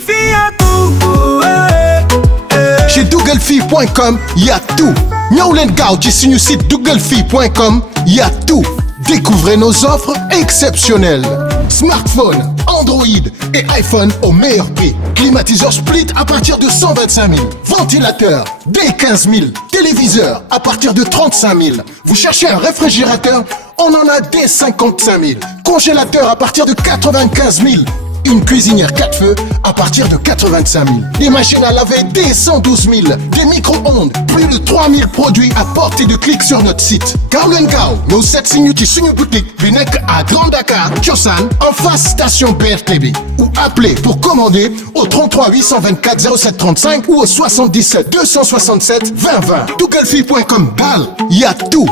Fi a tout. Chez DOOGLEFI.com, y a tout. Ñëw leen gaaw ci suñu site DOOGLEFI.com, y a tout. Découvrez nos offres exceptionnelles. Smartphone, Android et iPhone au meilleur prix. Climatiseur split à partir de 125 000. Ventilateur dès 15 000. Téléviseur à partir de 35 000. Vous cherchez un réfrigérateur? On en a dès 55 000. Congélateur à partir de 95 000. Une cuisinière 4 feux à partir de 85 000. Des machines à laver dès 112 000. Des micro-ondes, plus de 3 000 produits à portée de clic sur notre site. Gaaw leen gaaw nos 7 signes ci suñu boutique bi nekk à Grand Dakar, Cosaan, en face station BRTB. Ou appelez pour commander au 33 824 07 35 ou au 77 267 20 20. DOOGLEFI.com, y a tout.